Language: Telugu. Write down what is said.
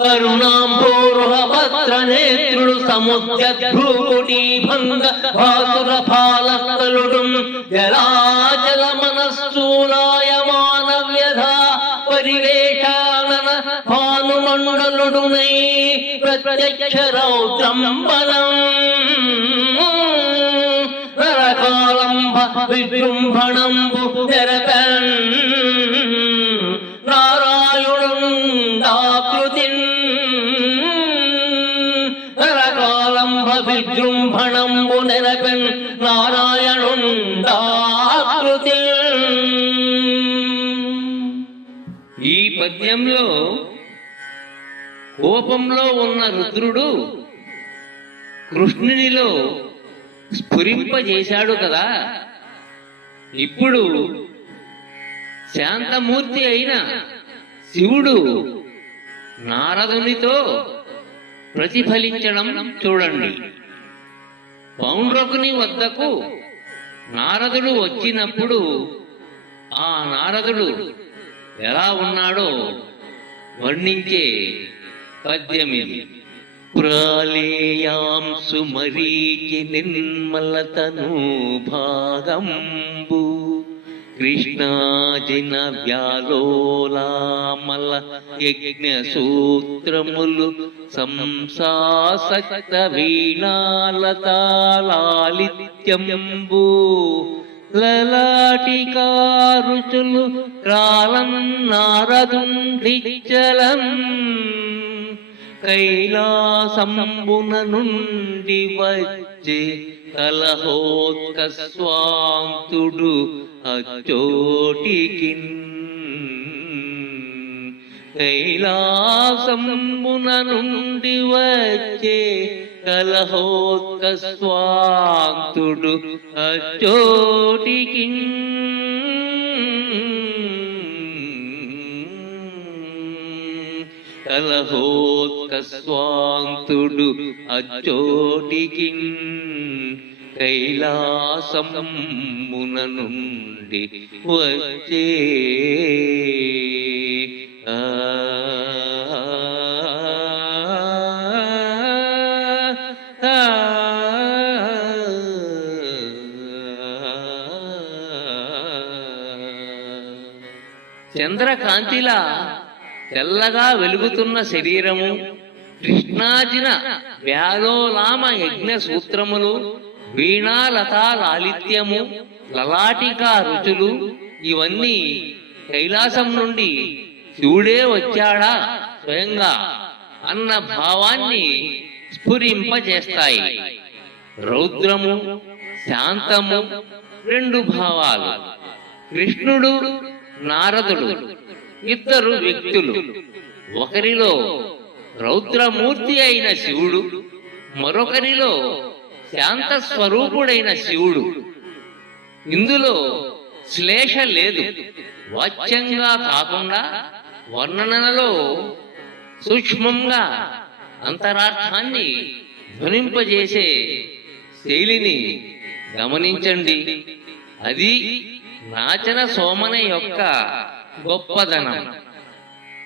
కరుణాంబోరుహభద్రనేత్రుడు సముద్రభ్రూకుటీ భంగ భాసుర పాలకలుడు జలాచల మనస్సూలాయమాన వ్యధ పరివేషానన భానుమండలుడునై ప్రత్యక్ష రౌద్రంబనం నరకాలంబ విజృంభణంబు తెరపన్ నారాయణుందాకృతిన్ నరకాలంబ విజృంభణంబు నెరపెన్ నారాయణుందాకృతిన్. ఈ పద్యంలో కోపంలో ఉన్న రుద్రుడు కృష్ణునిలో స్ఫురింపజేశాడు కదా. ఇప్పుడు శాంతమూర్తి అయిన శివుడు నారదునితో ప్రతిఫలించడం చూడండి. పౌండ్రకుని వద్దకు నారదుడు వచ్చినప్పుడు ఆ నారదుడు ఎలా ఉన్నాడో వర్ణించే పద్యమిది. ప్రాళేయాంసు మరీచి నిర్మలతను భాగంబు కృష్ణాజిన వ్యాలోలామల యజ్ఞ సూత్రములు సంసాసక్త వీణాలతాలాలిత్యంబు లలాటికారుచులు రాలం నారదుండిచ్చలం కైలాసంబున నుండి వచ్చే కలహోత్కస్వాంతుడు అచ్చోటికిన్. కైలాసంబున నుండి వచ్చే కలహోత్కస్వాంతుడు అచ్చోటికిన్. కలహోత్కస్వాంతుడు అచ్చోటికిన్ కైలాసమున నుండి వచ్చే. చంద్రకాంతిలా తెల్లగా వెలుగుతున్న శరీరము, కృష్ణాజిన వ్యాలోలామ యజ్ఞ సూత్రములు, వీణాలతా లాలిత్యము, లలాటికా రుచులు ఇవన్నీ కైలాసం నుండి శివుడే వచ్చాడా స్వయంగా అన్న భావాన్ని స్ఫురింపజేస్తాయి. రౌద్రము, శాంతము రెండు భావాలు. కృష్ణుడు, నారదుడు ఇద్దరు వ్యక్తులు. ఒకరిలో రౌద్రమూర్తి అయిన శివుడు, మరొకరిలో శాంత స్వరూపుడైన శివుడు. ఇందులో శ్లేష లేదు. వాచ్యంగా కాకుండా వర్ణనలో సూక్ష్మంగా అంతరార్థాన్ని ధ్వనింపజేసే శైలిని గమనించండి. అది నాచన సోమన యొక్క గొప్పదనం.